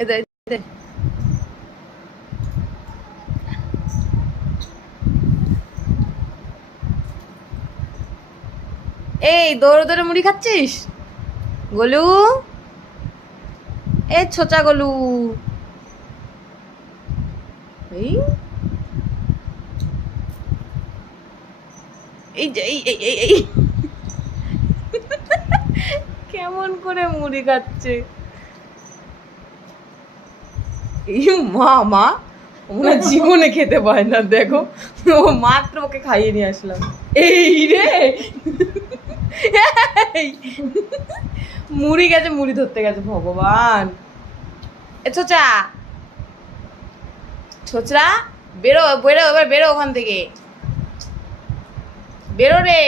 এদের এই দৌড়ে দৌড়ে মুড়ি খাচ্ছিস গোলু? এ ছোচা গোলু, এই এই যে এই কেমন করে মুড়ি খাচ্ছে। এই মা মা ওনার জীবনে খেতে পায় না, দেখো ও মাত্র ওকে খাইয়ে নিয়ে আসলাম। এই রে মুড়ি গেছে, মুড়ি ধরতে গেছে, ভগবান। এ ছোচা, ছোচরা বেরো বেরো, এবার বেরো ওখান থেকে, বেরো রে।